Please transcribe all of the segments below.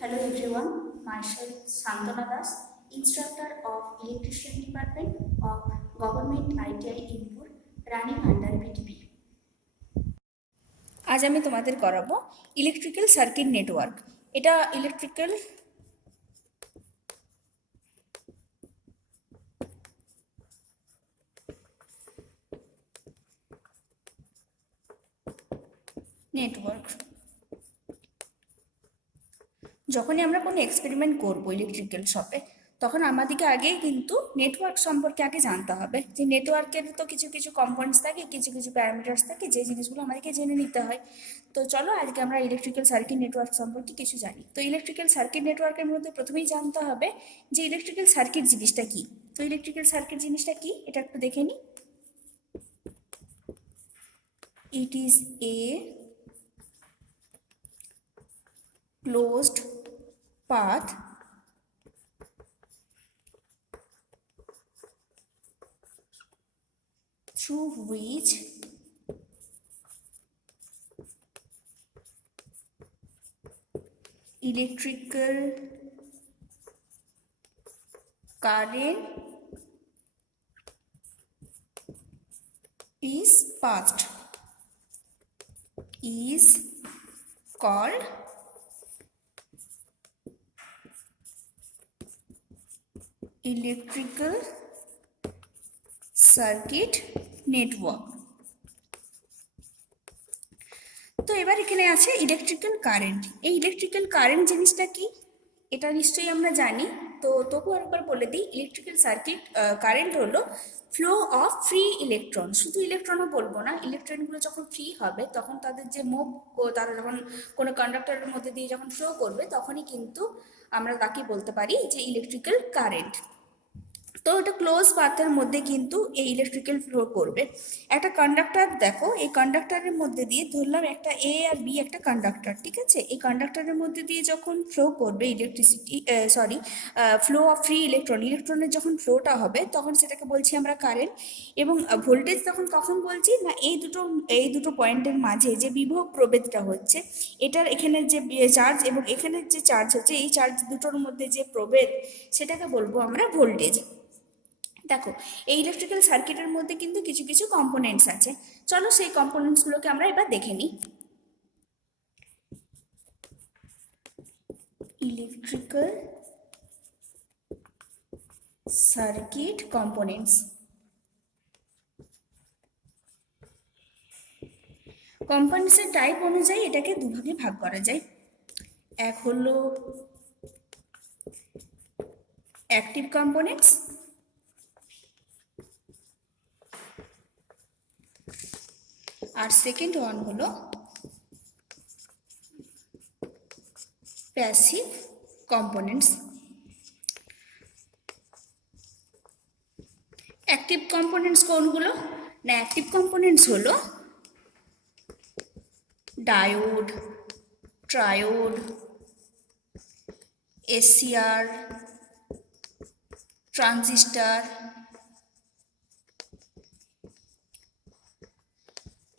Hello everyone, myself Santana Das, instructor of Electrician Department of Government ITI Input, running under PTP. আজ আমি তোমাদের করাবো electrical circuit network. এটা electrical network. যখনই আমরা কোনো এক্সপেরিমেন্ট করবো ইলেকট্রিক্যাল শপে, তখন আমাদেরকে আগে কিন্তু নেটওয়ার্ক সম্পর্কে আগে জানতে হবে। যে নেটওয়ার্কের তো কিছু কিছু কম্পোনেন্টস থাকে, কিছু কিছু প্যারামিটার্স থাকে, যে জিনিসগুলো আমাদেরকে জেনে নিতে হয়। তো চলো আজকে আমরা ইলেকট্রিক্যাল সার্কিট নেটওয়ার্ক সম্পর্কে কিছু জানি। তো ইলেকট্রিক্যাল সার্কিট নেটওয়ার্কের মধ্যে প্রথমেই জানতে হবে যে ইলেকট্রিক্যাল সার্কিট জিনিসটা কি। তো ইলেকট্রিক্যাল সার্কিট জিনিসটা কি এটা একটু দেখে নিই। It is a closed path through which electrical current is passed is called electrical circuit network। তো এবার এখানে আছে ইলেকট্রিক্যাল কারেন্ট। এই ইলেকট্রিক্যাল কারেন্ট জিনিসটা কি এটা নিশ্চয়ই আমরা জানি। তো তবু একবার বলে দিই, ইলেকট্রিক্যাল সার্কিট কারেন্ট হলো ফ্লো অফ ফ্রি ইলেকট্রন। শুধু ইলেকট্রনও বলবো না, ইলেকট্রনগুলো যখন ফ্রি হবে তখন তাদের যে মুভ, তারা যখন কোনো কন্ডাক্টরের মধ্যে দিয়ে যখন ফ্লো করবে তখনই কিন্তু আমরা তাকে বলতে পারি যে ইলেকট্রিক্যাল কারেন্ট। তো এটা ক্লোজ পাথের মধ্যে কিন্তু এই ইলেকট্রিক্যাল ফ্লো করবে। একটা কন্ডাক্টর দেখো, এই কন্ডাক্টরের মধ্যে দিয়ে ধরলাম একটা এ আর বি একটা কন্ডাক্টর, ঠিক আছে। এই কন্ডাক্টরের মধ্যে দিয়ে যখন ফ্লো করবে electricity, flow of free electron, ইলেকট্রনের যখন ফ্লোটা হবে তখন সেটাকে বলছি আমরা কারেন্ট। এবং ভোল্টেজ তখন কখন বলছি না, এই দুটো পয়েন্টের মাঝে যে বিভব প্রভেদটা হচ্ছে, এটার এখানে যে চার্জ এবং এখানের যে চার্জ হচ্ছে, এই চার্জ দুটোর মধ্যে যে প্রভেদ, সেটাকে বলবো আমরা ভোল্টেজ। দেখো, এই ইলেকট্রিক্যাল সার্কিটের মধ্যে কিন্তু কিছু কিছু কম্পোনেন্টস আছে। চলো সেই কম্পোনেন্টসগুলোকে আমরা এবার দেখে নিই। Electrical circuit components. কম্পোনেন্টসের টাইপ অনুযায়ী এটাকে দুভাগে ভাগ করা যায়। এক হলো অ্যাক্টিভ কম্পোনেন্টস, আর সেকেন্ড ওয়ান হলো প্যাসিভ কম্পোনেন্টস। অ্যাক্টিভ কম্পোনেন্টস কোনগুলো না, অ্যাক্টিভ কম্পোনেন্টস হলো diode, triode, SCR, transistor,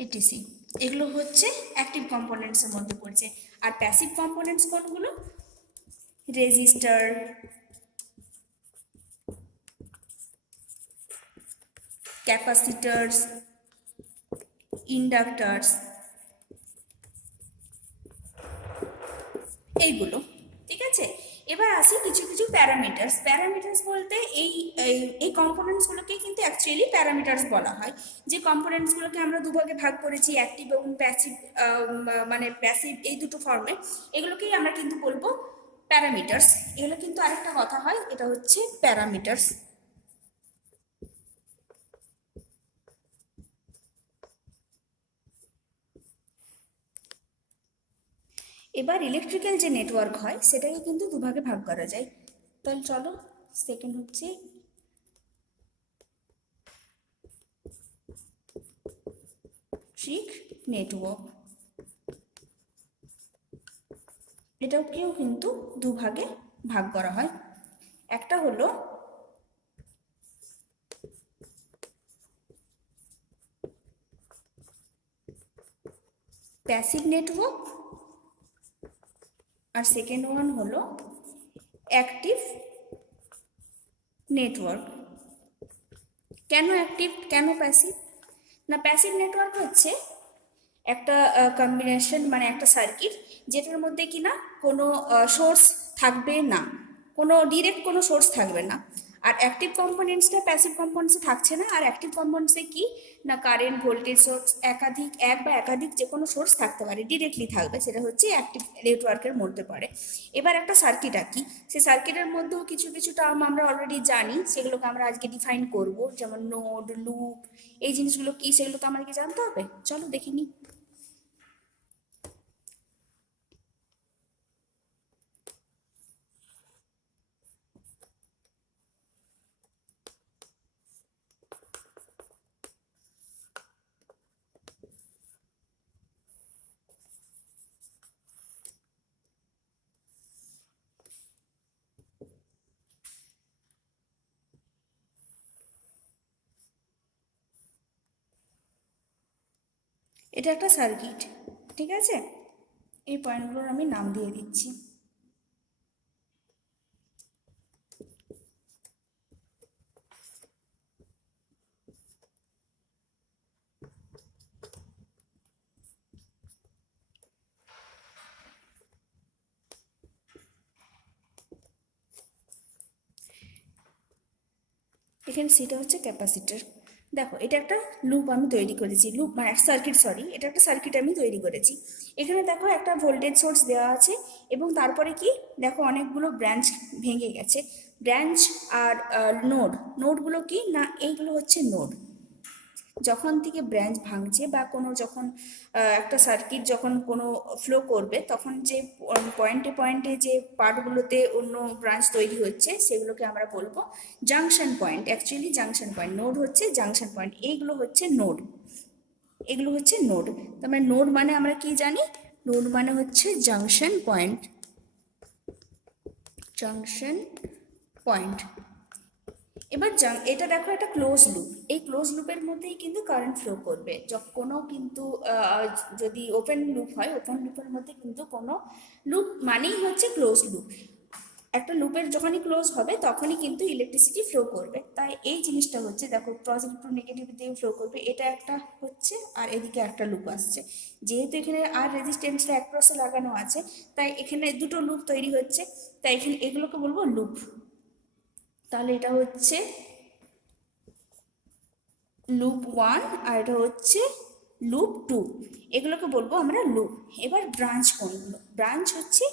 ETC. এগুলো হচ্ছে অ্যাক্টিভ কম্পোনেন্টসের মধ্যে পড়ছে। আর প্যাসিভ কম্পোনেন্টস কোনগুলো, রেজিস্টার, ক্যাপাসিটার্স, ইন্ডাক্টার্স, এইগুলো, ঠিক আছে। এবার আসি কিছু কিছু প্যারামিটার্স। প্যারামিটার্স বলতে এই এই কম্পোনেন্টসগুলোকে কিন্তু অ্যাকচুয়ালি প্যারামিটার্স বলা হয়। যে কম্পোনেন্টসগুলোকে আমরা দুভাগে ভাগ করেছি, অ্যাক্টিভ এবং প্যাসিভ, মানে প্যাসিভ এই দুটো ফর্মে, এগুলোকেই আমরা কিন্তু বলবো প্যারামিটার্স। এগুলো কিন্তু আরেকটা কথা হয়, এটা হচ্ছে প্যারামিটার্স। এবার ইলেকট্রিক্যাল যে নেটওয়ার্ক হয় সেটাকে কিন্তু দুভাগে ভাগ করা যায়। তাহলে চলো, সেকেন্ড হচ্ছে ইলেকট্রিক নেটওয়ার্ক। এটাকেও কিন্তু দুভাগে ভাগ করা হয়। একটা হলো প্যাসিভ নেটওয়ার্ক, আর সেকেন্ড ওয়ান হলো অ্যাক্টিভ নেটওয়ার্ক। কেন অ্যাক্টিভ, কেন প্যাসিভ? না, প্যাসিভ নেটওয়ার্ক হচ্ছে একটা কম্বিনেশন, মানে একটা সার্কিট যেটার মধ্যে কি না কোনো সোর্স থাকবে না, কোনো ডিরেক্ট কোনো সোর্স থাকবে না। আর অ্যাক্টিভ কম্পোনেন্টসটা প্যাসিভ কম্পোনেন্টসে থাকছে না। আর অ্যাক্টিভ কম্পোনেন্টসে কি না, কারেন্ট, ভোল্টেজ সোর্স, এক বা একাধিক যে কোনো সোর্স থাকতে পারে, ডিরেক্টলি থাকবে, সেটা হচ্ছে অ্যাক্টিভ নেটওয়ার্কের মধ্যে পড়ে। এবার একটা সার্কিট আঁকি, সেই সার্কিটের মধ্যেও কিছু কিছু টার্ম আমরা অলরেডি জানি, সেগুলোকে আমরা আজকে ডিফাইন করব, যেমন নোড, লুপ, এই জিনিসগুলো কি সেগুলো তো আমাদেরকে জানতে হবে। চলো দেখে নিই। এটা একটা সার্কিট, ঠিক আছে? এই পয়েন্টগুলোর আমি নাম দিয়ে দিচ্ছি। এখানে সেটা হচ্ছে ক্যাপাসিটর। দেখো, এটা একটা লুপ আমি তৈরি করেছি, লুপ মানে সার্কিট, সরি, এটা একটা সার্কিট আমি তৈরি করেছি। এখানে দেখো একটা ভোল্টেজ সোর্স দেওয়া আছে, এবং তারপরে কি দেখো অনেকগুলো ব্রাঞ্চ ভেঙে গেছে। ব্রাঞ্চ আর নোডগুলো কি না, এইগুলো হচ্ছে নোড। যখন থেকে ব্রাঞ্চ ভাঙছে বা কোনো যখন একটা সার্কিট যখন কোনো ফ্লো করবে, তখন যে পয়েন্টে পয়েন্টে যে পার্টগুলোতে অন্য ব্রাঞ্চ তৈরি হচ্ছে, সেগুলোকে আমরা বলবো junction point. Actually junction point, node হচ্ছে জাংশন পয়েন্ট, এইগুলো হচ্ছে নোড, এগুলো হচ্ছে নোড। তার মানে নোড মানে আমরা কি জানি, নোড মানে হচ্ছে জাংশন পয়েন্ট, জাংশন পয়েন্ট। এবার এটা দেখো, একটা ক্লোজ লুপ, এই ক্লোজ লুপের মধ্যেই কিন্তু কারেন্ট ফ্লো করবে। কোনো কিন্তু যদি ওপেন লুপ হয়, ওপেন লুপের মধ্যে কিন্তু কোনো লুপ মানেই হচ্ছে ক্লোজ লুপ। একটা লুপের যখনই ক্লোজ হবে তখনই কিন্তু ইলেকট্রিসিটি ফ্লো করবে। তাই এই জিনিসটা হচ্ছে, দেখো পজিটিভ টু নেগেটিভ দিয়ে ফ্লো করবে, এটা একটা হচ্ছে, আর এদিকে একটা লুপ আসছে। যেহেতু এখানে আর রেজিস্ট্যান্সটা অ্যাক্রসে লাগানো আছে, তাই এখানে দুটো লুপ তৈরি হচ্ছে, তাই এখানে এগুলোকে বলবো লুপ। তাহলে এটা হচ্ছে লুপ ওয়ান, আর এটা হচ্ছে লুপ টু, এগুলোকে বলবো আমরা লুপ। এবার ব্রাঞ্চ কোনগুলো? ব্রাঞ্চ হচ্ছে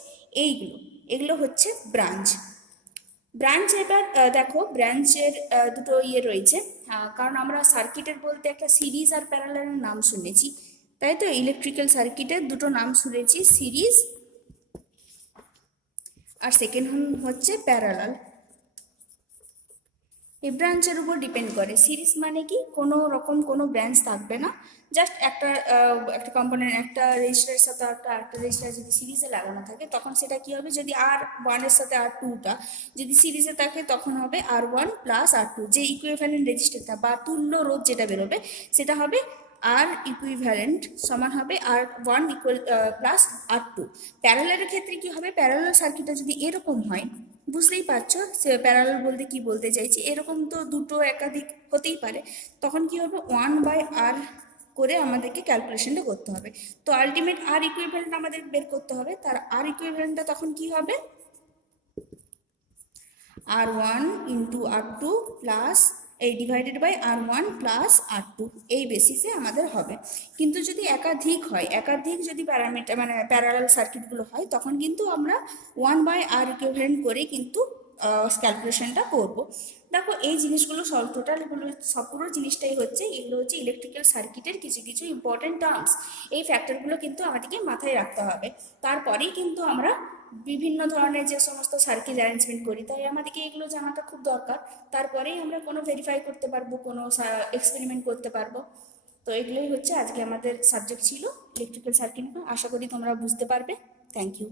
এইগুলো, এগুলো হচ্ছে ব্রাঞ্চ। ব্রাঞ্চ এবার দেখো, ব্রাঞ্চের দুটো ইয়ে রয়েছে, কারণ আমরা সার্কিটের বলতে একটা সিরিজ আর প্যারালালের নাম শুনেছি, তাই তো? ইলেকট্রিক্যাল সার্কিটের দুটো নাম শুনেছি, সিরিজ আর সেকেন্ড হচ্ছে প্যারালাল। এই ব্রাঞ্চের উপর ডিপেন্ড করে। সিরিজ মানে কি, কোনো রকম কোনো ব্রাঞ্চ থাকবে না, জাস্ট একটা একটা কম্পোনেন্ট, একটা রেজিস্টারের সাথে একটা রেজিস্টার যদি সিরিজে লাগানো থাকে, তখন সেটা কি হবে, যদি আর ওয়ানের সাথে আর টুটা যদি সিরিজে থাকে, তখন হবে R one plus R two, যে ইকুইভ্যালেন্ট রেজিস্টারটা বা তুল্য রোধ যেটা বেরোবে, সেটা হবে আর ইকুইভ্যালেন্ট সমান হবে R one equal plus R two. প্যারালালের ক্ষেত্রে কি হবে, প্যারালাল সার্কিটটা যদি এরকম হয়, বুঝতেই পারছো সে প্যারালাল বলতে কি বলতে চাইছি, এরকম তো দুটো একাধিক হতেই পারে, তখন কি হবে, ওয়ান বাই আর করে আমাদেরকে ক্যালকুলেশনটা করতে হবে। তো আলটিমেট আর ইকুইভ্যালেন্ট আমাদের বের করতে হবে, তার আর ইকুইভ্যালেন্টটা তখন কি হবে, R one into R two plus এই divided by R one plus R two, এই বেসিসে আমাদের হবে। কিন্তু যদি একাধিক হয়, একাধিক যদি প্যারামিটার মানে প্যারালাল সার্কিটগুলো হয়, তখন কিন্তু আমরা ওয়ান বাই আর ইকুইভ্যালেন্ট করে কিন্তু ক্যালকুলেশনটা করব। দেখো, এই জিনিসগুলো সব টোটালগুলো সব পুরো জিনিসটাই হচ্ছে, এগুলো হচ্ছে ইলেকট্রিক্যাল সার্কিটের কিছু কিছু ইম্পর্টেন্ট টার্মস। এই ফ্যাক্টরগুলো কিন্তু আমাদেরকে মাথায় রাখতে হবে, তারপরেই কিন্তু আমরা বিভিন্ন ধরনের যে সমস্ত সার্কিট অ্যারেঞ্জমেন্ট করি, তাই আমাদেরকে এগুলো জানাটা খুব দরকার। তারপরেই আমরা কোনো ভেরিফাই করতে পারবো, কোনো এক্সপেরিমেন্ট করতে পারবো। তো এগুলোই হচ্ছে আজকে আমাদের সাবজেক্ট ছিল ইলেকট্রিক্যাল সার্কিট। আশা করি তোমরা বুঝতে পারবে। Thank you.